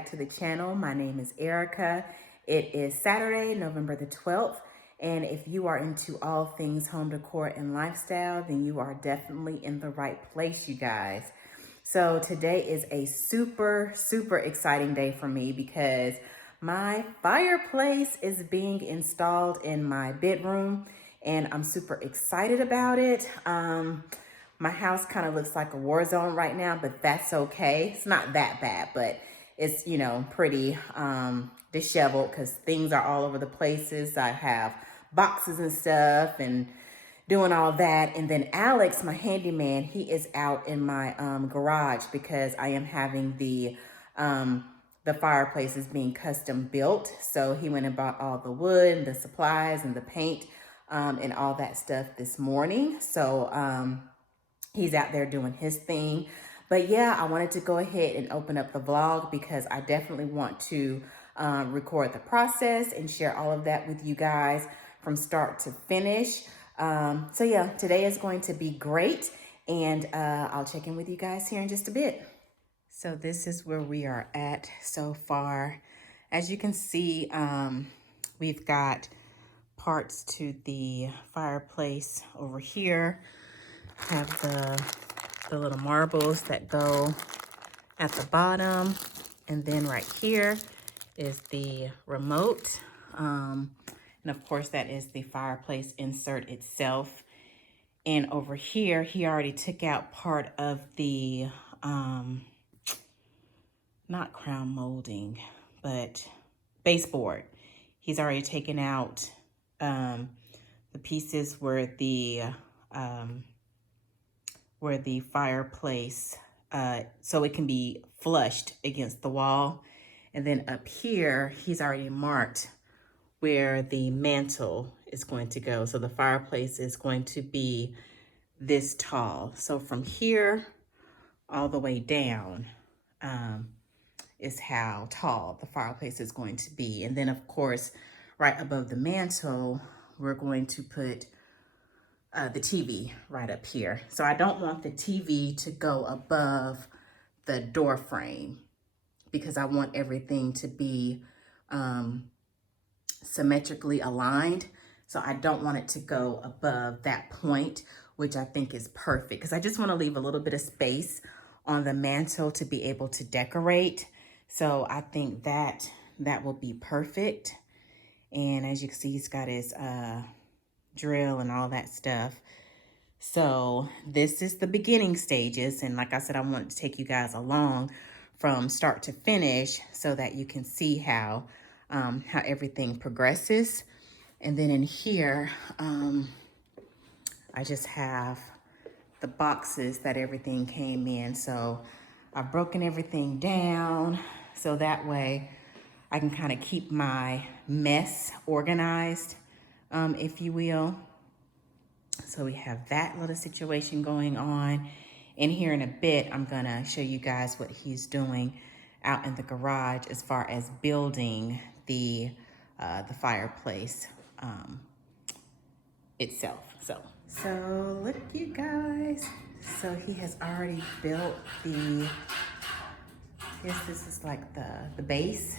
back to the channel. My name is Erica. It is Saturday, November the 12th. And if you are into all things home decor and lifestyle, then you are definitely in the right place, you guys. So today is a super exciting day for me because my fireplace is being installed in my bedroom and I'm super excited about it. My house kind of looks like a war zone right now, but that's okay. It's not that bad, but it's, you know, pretty disheveled because things are all over the places. I have boxes and stuff and doing all that. And then Alex, my handyman, he is out in my garage because I am having the fireplace is being custom built. So he went and bought all the wood and the supplies and the paint and all that stuff this morning. So he's out there doing his thing. But yeah, I wanted to go ahead and open up the vlog because I definitely want to record the process and share all of that with you guys from start to finish. So yeah, today is going to be great, and I'll check in with you guys here in just a bit. So this is where we are at so far. As you can see, we've got parts to the fireplace over here. Have the little marbles that go at the bottom, and then right here is the remote, and of course that is the fireplace insert itself. And over here he already took out part of the not crown molding but baseboard. He's already taken out the pieces where the fireplace, so it can be flushed against the wall. And then up here, he's already marked where the mantle is going to go. So the fireplace is going to be this tall. So from here all the way down is how tall the fireplace is going to be. And then of course, right above the mantle, we're going to put the TV right up here. So I don't want the TV to go above the door frame because I want everything to be symmetrically aligned. So I don't want it to go above that point, which I think is perfect because I just want to leave a little bit of space on the mantle to be able to decorate. So I think that will be perfect. And as you can see, he's got his drill and all that stuff. So this is the beginning stages, and like I said, I wanted to take you guys along from start to finish so that you can see how everything progresses. And then in here I just have the boxes that everything came in. So I've broken everything down so that way I can kind of keep my mess organized, if you will. So we have that little situation going on. And here in a bit, I'm gonna show you guys what he's doing out in the garage as far as building the fireplace itself. So look, you guys. So he has already built the, I guess this is like the base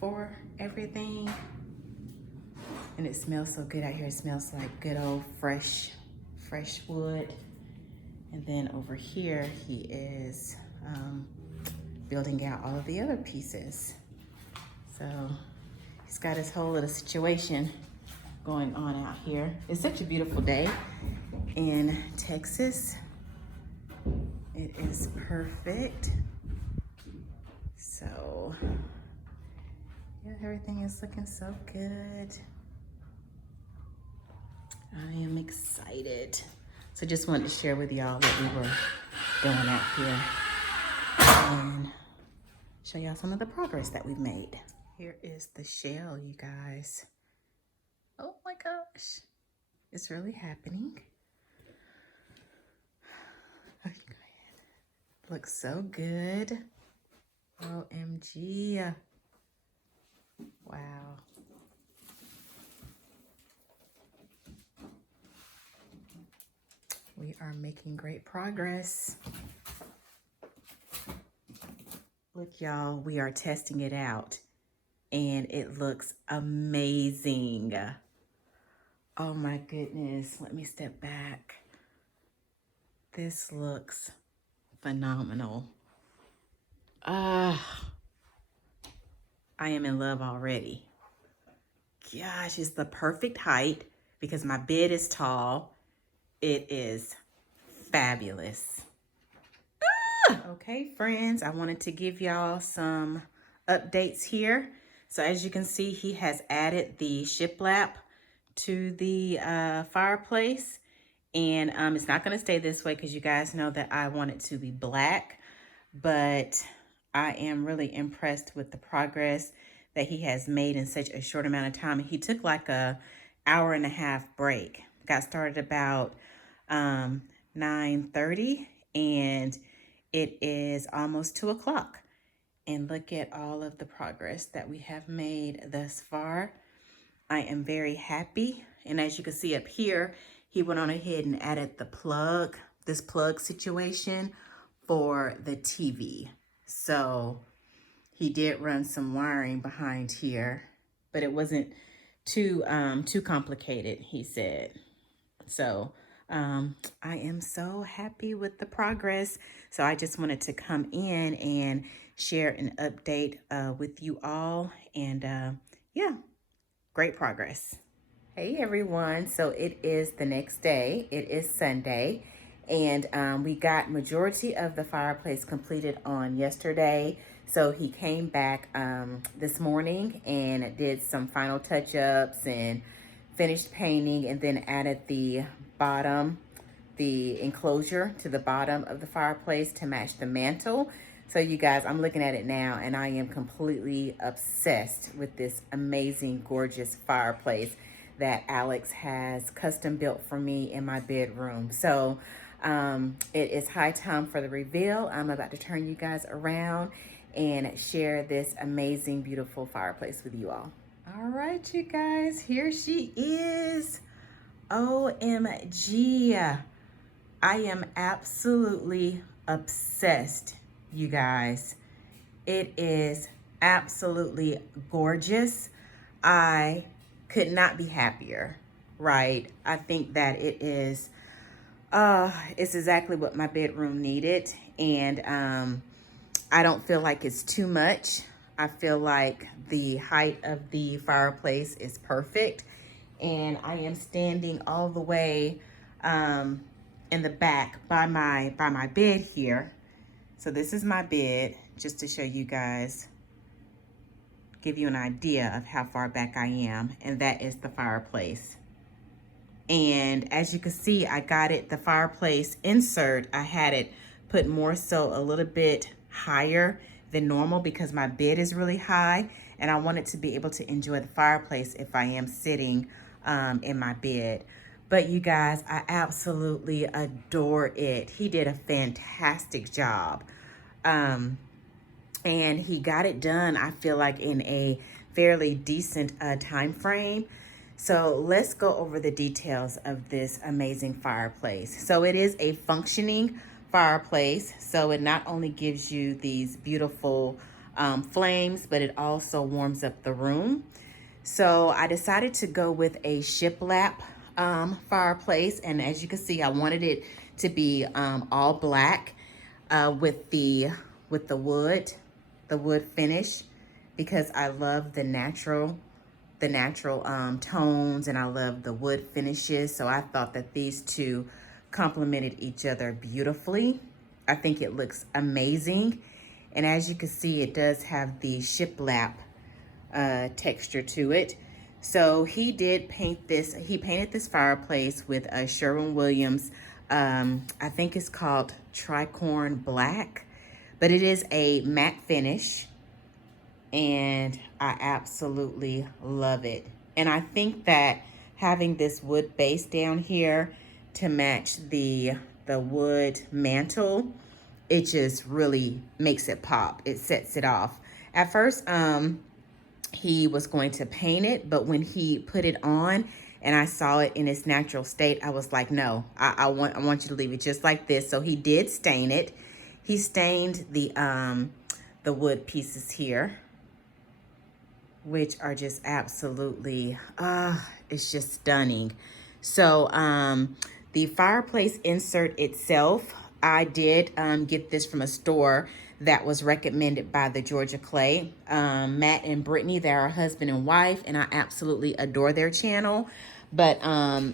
for everything. And it smells so good out here. It smells like good old fresh wood. And then over here, he is building out all of the other pieces. So he's got his whole little situation going on out here. It's such a beautiful day in Texas. It is perfect. So yeah, everything is looking so good. I am excited. So just wanted to share with y'all what we were doing out here and show y'all some of the progress that we've made. Here is the shell, you guys. Oh my gosh, it's really happening. Oh, go ahead. Looks so good. OMG. Wow. We are making great progress. Look, y'all, we are testing it out and it looks amazing. Oh my goodness. Let me step back. This looks phenomenal. I am in love already. Gosh, it's the perfect height because my bed is tall. It is fabulous. Okay, friends, I wanted to give y'all some updates here. So as you can see, he has added the shiplap to the fireplace. And it's not going to stay this way because you guys know that I want it to be black. But I am really impressed with the progress that he has made in such a short amount of time. He took like a hour-and-a-half break. Got started about 9:30 and it is almost 2 o'clock. And look at all of the progress that we have made thus far. I am very happy. And as you can see up here, he went on ahead and added the plug, this plug situation for the TV. So he did run some wiring behind here, but it wasn't too complicated, he said. So I am so happy with the progress. So I just wanted to come in and share an update with you all. And yeah, great progress. Hey everyone, so it is the next day. It is Sunday, and we got majority of the fireplace completed on yesterday. So he came back this morning and did some final touch-ups and finished painting, and then added the bottom, the enclosure to the bottom of the fireplace to match the mantle. So you guys, I'm looking at it now and I am completely obsessed with this amazing, gorgeous fireplace that Alex has custom built for me in my bedroom. So it is high time for the reveal. I'm about to turn you guys around and share this amazing, beautiful fireplace with you all. All right, you guys, here she is. OMG. I am absolutely obsessed, you guys. It is absolutely gorgeous. I could not be happier, right? I think that it's exactly what my bedroom needed. And I don't feel like it's too much. I feel like the height of the fireplace is perfect. And I am standing all the way in the back by my bed here. So this is my bed, just to show you guys, give you an idea of how far back I am. And that is the fireplace. And as you can see, I got it, the fireplace insert, I had it put more so a little bit higher than normal because my bed is really high and I wanted to be able to enjoy the fireplace if I am sitting in my bed. But you guys, I absolutely adore it. He did a fantastic job. And he got it done, I feel like, in a fairly decent time frame. So let's go over the details of this amazing fireplace. So it is a functioning fireplace. So it not only gives you these beautiful flames, but it also warms up the room. So I decided to go with a shiplap fireplace. And as you can see, I wanted it to be all black with the wood finish, because I love the natural tones and I love the wood finishes. So I thought that these two complemented each other beautifully. I think it looks amazing. And as you can see, it does have the shiplap texture to it. So he did paint this, he painted this fireplace with a Sherwin-Williams, I think it's called Tricorn Black, but it is a matte finish. And I absolutely love it. And I think that having this wood base down here to match the wood mantle, it just really makes it pop. It sets it off. At first, he was going to paint it, but when he put it on and I saw it in its natural state, I was like, no, I want you to leave it just like this. So he did stain it. He stained the the wood pieces here, which are just absolutely, it's just stunning. So the fireplace insert itself, I did get this from a store that was recommended by the Georgia Clay. Matt and Brittany, they're our husband and wife, and I absolutely adore their channel. But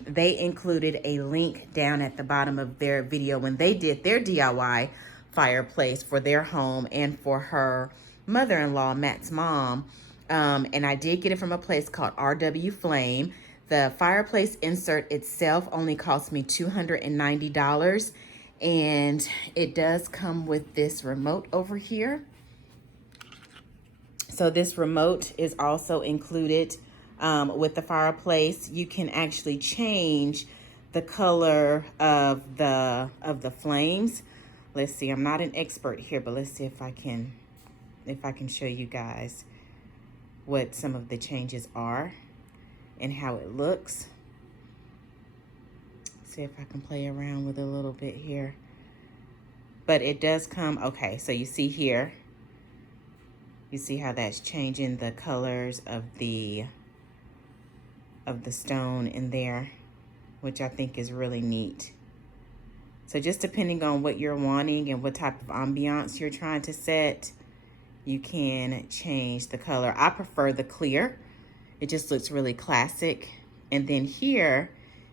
they included a link down at the bottom of their video when they did their DIY fireplace for their home and for her mother-in-law, Matt's mom. And I did get it from a place called RW Flame. The fireplace insert itself only cost me $290. And it does come with this remote over here. So this remote is also included with the fireplace. You can actually change the color of the flames. Let's see, I'm not an expert here, but let's see if I can show you guys what some of the changes are and how it looks. See if I can play around with it a little bit here. But it does come, okay, so you see here, you see how that's changing the colors of the stone in there, which I think is really neat. So just depending on what you're wanting and what type of ambiance you're trying to set, you can change the color. I prefer the clear. It just looks really classic. And then here,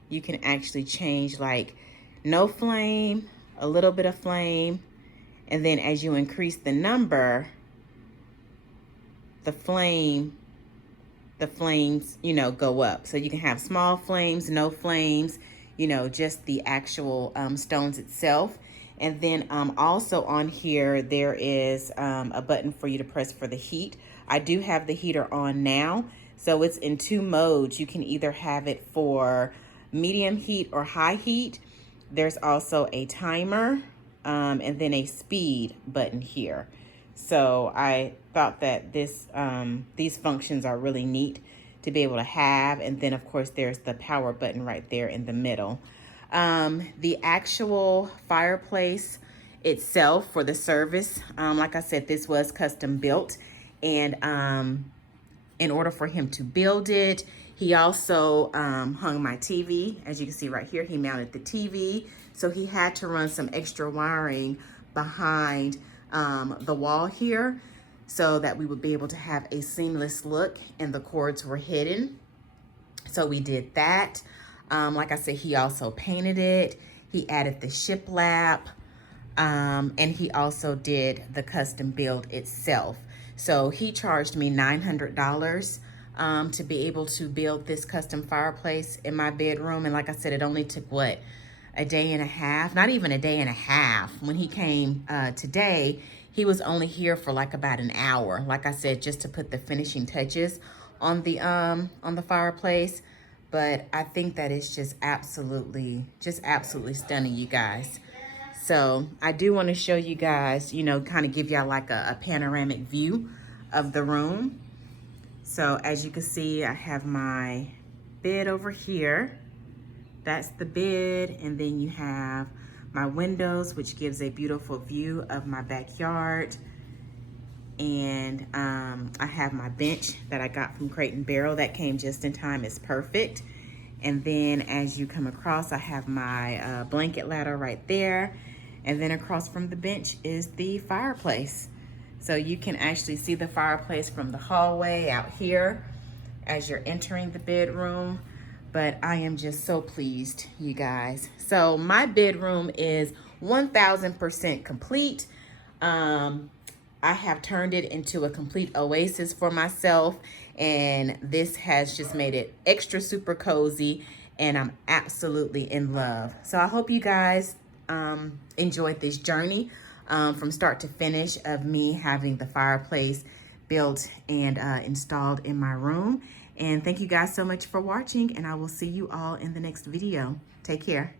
you can actually change like no flame, a little bit of flame, and then as you increase the number, the flames, you know, go up. So you can have small flames, no flames, you know, just the actual stones itself. And then also on here, there is a button for you to press for the heat. I do have the heater on now. So it's in 2 modes. You can either have it for medium heat or high heat. There's also a timer and then a speed button here. So I thought that these functions are really neat to be able to have. And then of course there's the power button right there in the middle. The actual fireplace itself for the service, like I said, this was custom built. And in order for him to build it, he also hung my TV. As you can see right here, he mounted the TV. So he had to run some extra wiring behind the wall here so that we would be able to have a seamless look and the cords were hidden. So we did that. Like I said, he also painted it. He added the shiplap, and he also did the custom build itself. So he charged me $900 to be able to build this custom fireplace in my bedroom. And like I said, it only took, what, a day and a half? Not even a day and a half. When he came today, he was only here for like about an hour. Like I said, just to put the finishing touches on the fireplace. But I think that it's just absolutely stunning, you guys. So I do want to show you guys, you know, kind of give y'all like a panoramic view of the room. So as you can see, I have my bed over here. That's the bed. And then you have my windows, which gives a beautiful view of my backyard. And I have my bench that I got from Crate and Barrel that came just in time. It's perfect. And then as you come across, I have my blanket ladder right there. And then across from the bench is the fireplace. So you can actually see the fireplace from the hallway out here as you're entering the bedroom. But I am just so pleased, you guys. So my bedroom is 1000% complete. I have turned it into a complete oasis for myself, and this has just made it extra super cozy, and I'm absolutely in love. So I hope you guys enjoyed this journey from start to finish of me having the fireplace built and installed in my room. And thank you guys so much for watching, and I will see you all in the next video. Take care.